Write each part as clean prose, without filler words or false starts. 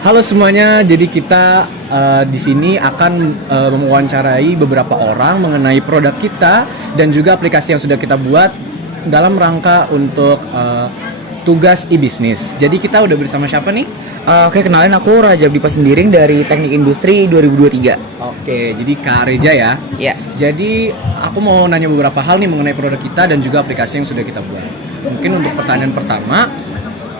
Halo semuanya, jadi kita di sini akan mewawancarai beberapa orang mengenai produk kita dan juga aplikasi yang sudah kita buat dalam rangka untuk tugas e-bisnis. Jadi kita udah bersama siapa nih? Oke, kenalin aku Raja Budi Passembiring dari Teknik Industri 2023. Oke, jadi Kak Reja ya. Iya. Jadi aku mau nanya beberapa hal nih mengenai produk kita dan juga aplikasi yang sudah kita buat. Mungkin untuk pertanyaan pertama,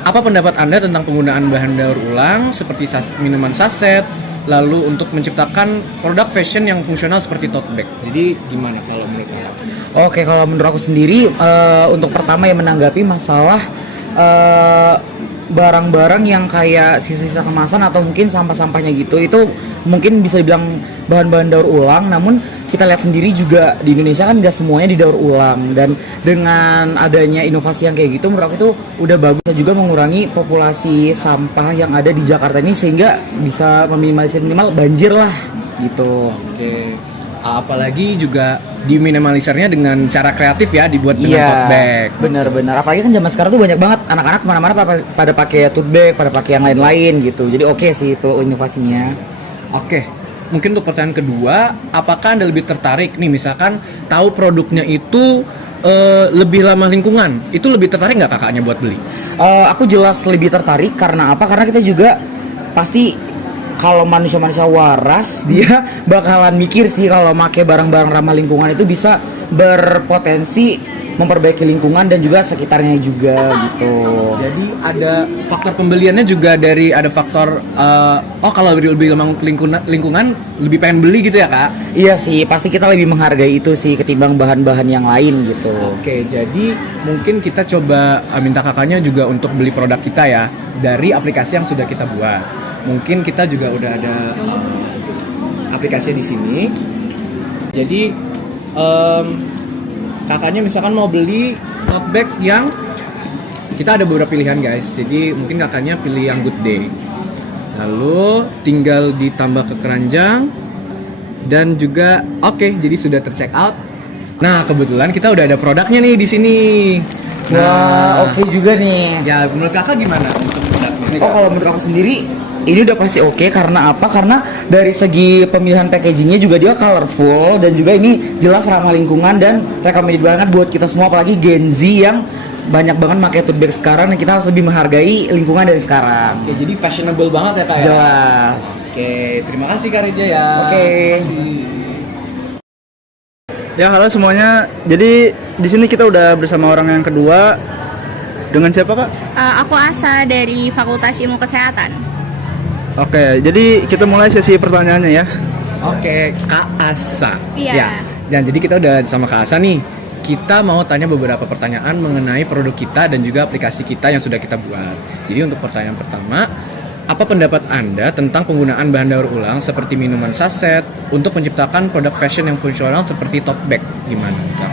apa pendapat Anda tentang penggunaan bahan daur ulang seperti minuman saset, lalu untuk menciptakan produk fashion yang fungsional seperti tote bag? Jadi gimana kalau menurut Anda? Oke, kalau menurut aku sendiri, untuk pertama yang menanggapi masalah barang-barang yang kayak sisa-sisa kemasan atau mungkin sampah-sampahnya gitu, itu mungkin bisa dibilang bahan-bahan daur ulang. Namun kita lihat sendiri juga di Indonesia kan nggak semuanya didaur ulang, dan dengan adanya inovasi yang kayak gitu menurut aku itu udah bagus. Bisa juga mengurangi populasi sampah yang ada di Jakarta ini sehingga bisa meminimalisir minimal banjir lah gitu. Oke. Apalagi juga diminimalisirnya dengan cara kreatif ya, dibuat dengan tote bag. Bener-bener. Apalagi kan zaman sekarang tuh banyak banget anak-anak kemana-mana pada pakai tote bag, pada pakai yang lain-lain gitu. Jadi oke sih itu inovasinya. Oke, mungkin untuk pertanyaan kedua, apakah Anda lebih tertarik nih misalkan tahu produknya itu lebih ramah lingkungan, itu lebih tertarik nggak kakaknya buat beli? Aku jelas lebih tertarik karena apa? Karena kita juga pasti kalau manusia-manusia waras dia bakalan mikir sih kalau pakai barang-barang ramah lingkungan itu bisa berpotensi memperbaiki lingkungan dan juga sekitarnya juga gitu. Jadi ada faktor pembeliannya juga dari ada faktor kalau lebih ramah lingkungan lebih pengen beli gitu ya kak? Iya sih, pasti kita lebih menghargai itu sih ketimbang bahan-bahan yang lain gitu. Oke, jadi mungkin kita coba minta kakaknya juga untuk beli produk kita ya dari aplikasi yang sudah kita buat. Mungkin kita juga udah ada aplikasinya di sini. Jadi kakaknya misalkan mau beli tote bag yang kita ada beberapa pilihan guys. Jadi mungkin kakaknya pilih yang Good Day. Lalu tinggal ditambah ke keranjang dan juga oke, jadi sudah tercheck out. Nah, kebetulan kita udah ada produknya nih di sini. Wah, oke juga nih. Ya, menurut kakak gimana untuk produknya? Kalau menurut aku sendiri ini udah pasti oke. Karena apa? Karena dari segi pemilihan packagingnya juga dia colorful dan juga ini jelas ramah lingkungan dan recommended banget buat kita semua, apalagi Gen Z yang banyak banget pakai tote bag sekarang, dan kita harus lebih menghargai lingkungan dari sekarang. Oke, jadi fashionable banget ya kak ya? Jelas. Oke, terima kasih Kak Reja ya. Oke. Ya, halo semuanya. Jadi di sini kita udah bersama orang yang kedua. Dengan siapa, Kak? Aku Asa dari Fakultas Ilmu Kesehatan. Oke, jadi kita mulai sesi pertanyaannya ya. Oke, Kak Asa. Iya. Ya, dan jadi kita udah sama Kak Asa nih. Kita mau tanya beberapa pertanyaan mengenai produk kita dan juga aplikasi kita yang sudah kita buat. Jadi untuk pertanyaan pertama, apa pendapat Anda tentang penggunaan bahan daur ulang seperti minuman saset untuk menciptakan produk fashion yang fungsional seperti tote bag? Gimana, Kak?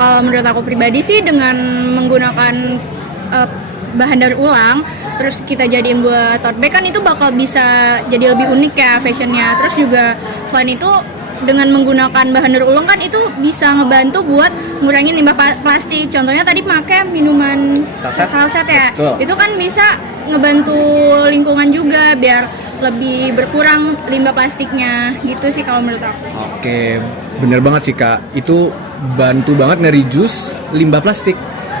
Kalau menurut aku pribadi sih, dengan menggunakan bahan daur ulang terus kita jadiin buat tote bag kan itu bakal bisa jadi lebih unik ya fashionnya. Terus juga selain itu dengan menggunakan bahan daur ulang kan itu bisa ngebantu buat ngurangin limbah plastik. Contohnya tadi pakai minuman saset ya. Betul. Itu kan bisa ngebantu lingkungan juga biar lebih berkurang limbah plastiknya gitu sih kalau menurut aku. Oke, bener banget sih Kak. Itu bantu banget nge-reduce limbah plastik.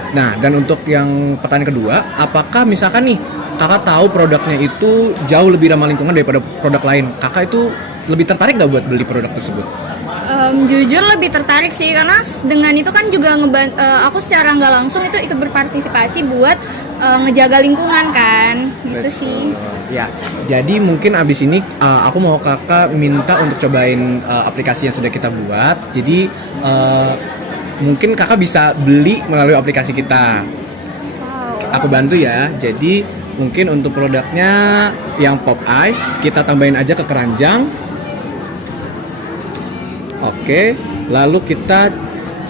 Nah, dan untuk yang pertanyaan kedua, apakah misalkan nih kakak tahu produknya itu jauh lebih ramah lingkungan daripada produk lain, kakak itu lebih tertarik nggak buat beli produk tersebut? Jujur lebih tertarik sih, karena dengan itu kan juga aku secara nggak langsung itu ikut berpartisipasi buat ngejaga lingkungan kan, gitu sih. Ya, jadi mungkin abis ini aku mau kakak minta untuk cobain aplikasi yang sudah kita buat. Jadi mungkin kakak bisa beli melalui aplikasi kita. Wow. Aku bantu ya. Jadi mungkin untuk produknya yang pop ice kita tambahin aja ke keranjang. Oke, lalu kita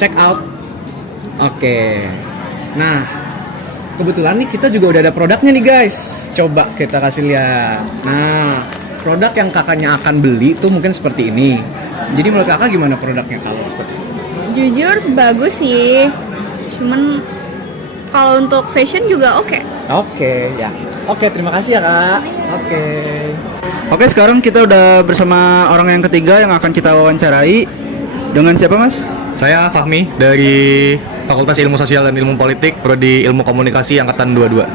check out. Oke. Nah, kebetulan nih kita juga udah ada produknya nih guys. Coba kita kasih lihat. Nah, produk yang kakaknya akan beli tuh mungkin seperti ini. Jadi menurut kakak gimana produknya kalau seperti ini? Jujur bagus sih, cuman kalau untuk fashion juga oke. Oke, ya. Oke, terima kasih ya Kak. Oke. Oke, sekarang kita udah bersama orang yang ketiga yang akan kita wawancarai. Dengan siapa, Mas? Saya Fahmi dari Fakultas Ilmu Sosial dan Ilmu Politik, Prodi Ilmu Komunikasi Angkatan 22.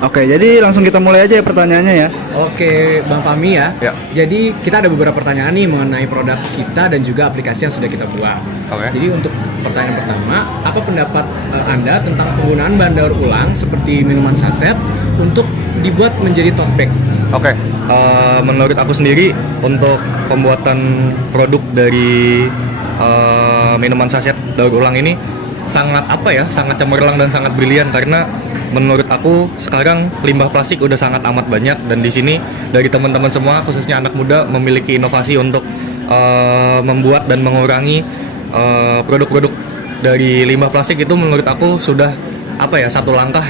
Oke, jadi langsung kita mulai aja ya pertanyaannya ya. Oke, Bang Fahmi ya. Ya. Jadi kita ada beberapa pertanyaan nih mengenai produk kita dan juga aplikasi yang sudah kita buat. Oke. Jadi untuk pertanyaan pertama, apa pendapat Anda tentang penggunaan bahan daur ulang seperti minuman saset untuk dibuat menjadi tote bag? Oke, menurut aku sendiri untuk pembuatan produk dari minuman saset daur ulang ini sangat sangat cemerlang dan sangat brilian, karena menurut aku sekarang limbah plastik udah sangat amat banyak, dan di sini dari teman-teman semua khususnya anak muda memiliki inovasi untuk membuat dan mengurangi produk-produk dari limbah plastik. Itu menurut aku sudah satu langkah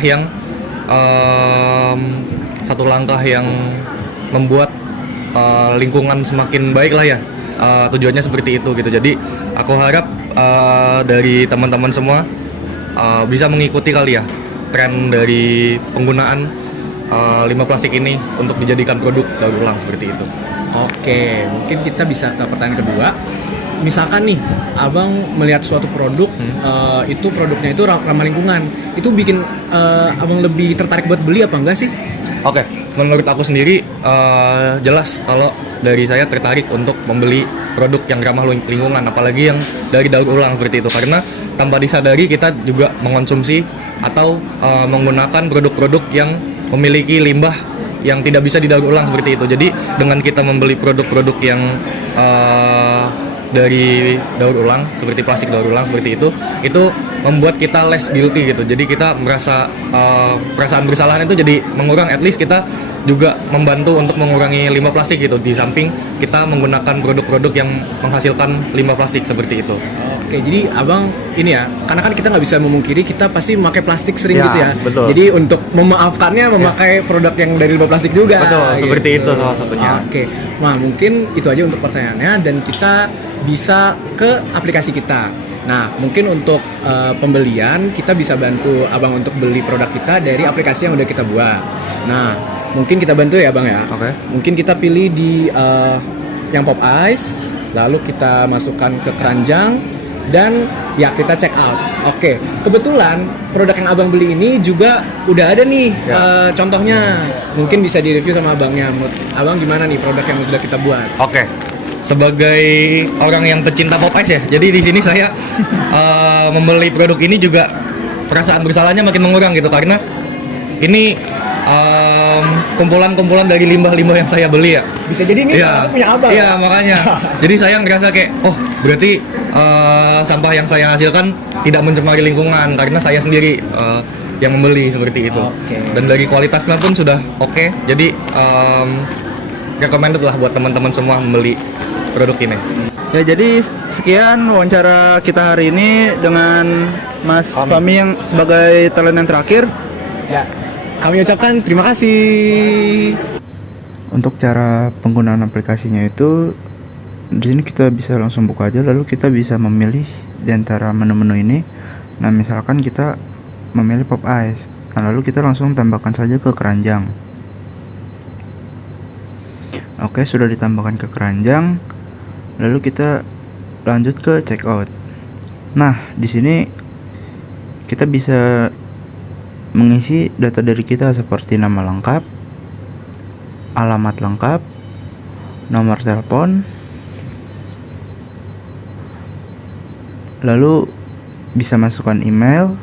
yang membuat lingkungan semakin baik lah ya. Tujuannya seperti itu gitu. Jadi aku harap dari teman-teman semua bisa mengikuti kali ya tren dari penggunaan limbah plastik ini untuk dijadikan produk daur ulang seperti itu. Oke, mungkin kita bisa ke pertanyaan kedua. Misalkan nih, abang melihat suatu produk, itu produknya itu ramah lingkungan, itu bikin abang lebih tertarik buat beli apa enggak sih? Oke, menurut aku sendiri jelas kalau dari saya tertarik untuk membeli produk yang ramah lingkungan, apalagi yang dari daur ulang seperti itu, karena tanpa disadari kita juga mengonsumsi atau menggunakan produk-produk yang memiliki limbah yang tidak bisa didaur ulang seperti itu. Jadi dengan kita membeli produk-produk yang dari daur ulang seperti plastik daur ulang seperti itu membuat kita less guilty gitu. Jadi kita merasa perasaan bersalahan itu jadi mengurang. At least kita juga membantu untuk mengurangi limbah plastik gitu, di samping kita menggunakan produk-produk yang menghasilkan limbah plastik seperti itu. Oke, jadi abang ini ya, karena kan kita nggak bisa memungkiri kita pasti memakai plastik sering Ya, gitu ya. betul. Jadi untuk memaafkannya memakai produk yang dari limbah plastik juga. Betul, seperti itu salah satunya. Oke, nah mungkin itu aja untuk pertanyaannya, dan kita bisa ke aplikasi kita. Nah, mungkin untuk pembelian kita bisa bantu abang untuk beli produk kita dari aplikasi yang udah kita buat. Nah, mungkin kita bantu ya bang ya. Oke. Mungkin kita pilih di yang pop ice, lalu kita masukkan ke keranjang, dan ya kita check out. Oke, kebetulan produk yang abang beli ini juga udah ada nih contohnya. Mungkin bisa direview sama abangnya. Menurut abang gimana nih produk yang sudah kita buat? Oke. Sebagai orang yang pecinta pop ice ya, jadi di sini saya membeli produk ini juga perasaan bersalahnya makin mengurang gitu, karena ini kumpulan-kumpulan dari limbah-limbah yang saya beli ya. Bisa jadi ini punya abang. Iya, makanya. Jadi saya ngerasa kayak, oh berarti sampah yang saya hasilkan tidak mencemari lingkungan karena saya sendiri yang membeli seperti itu. Oke. Dan dari kualitasnya pun sudah oke. Jadi recommended lah buat teman-teman semua membeli produk ini. Ya, jadi sekian wawancara kita hari ini dengan Mas Fahmi yang sebagai talent yang terakhir. Ya. Kami ucapkan terima kasih. Untuk cara penggunaan aplikasinya itu, di sini kita bisa langsung buka aja, lalu kita bisa memilih di antara menu-menu ini. Nah, misalkan kita memilih pop ice, nah lalu kita langsung tambahkan saja ke keranjang. Oke, sudah ditambahkan ke keranjang, lalu kita lanjut ke checkout. Nah, di sini kita bisa mengisi data diri kita seperti nama lengkap, alamat lengkap, nomor telepon, lalu bisa masukkan email,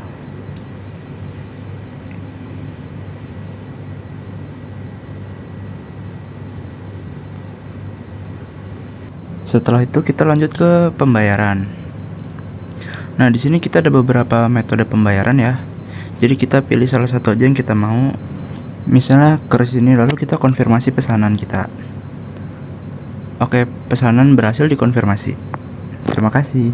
setelah itu kita lanjut ke pembayaran. Nah, di sini kita ada beberapa metode pembayaran ya. Jadi kita pilih salah satu aja yang kita mau. Misalnya ke sini, lalu kita konfirmasi pesanan kita. Oke, pesanan berhasil dikonfirmasi. Terima kasih.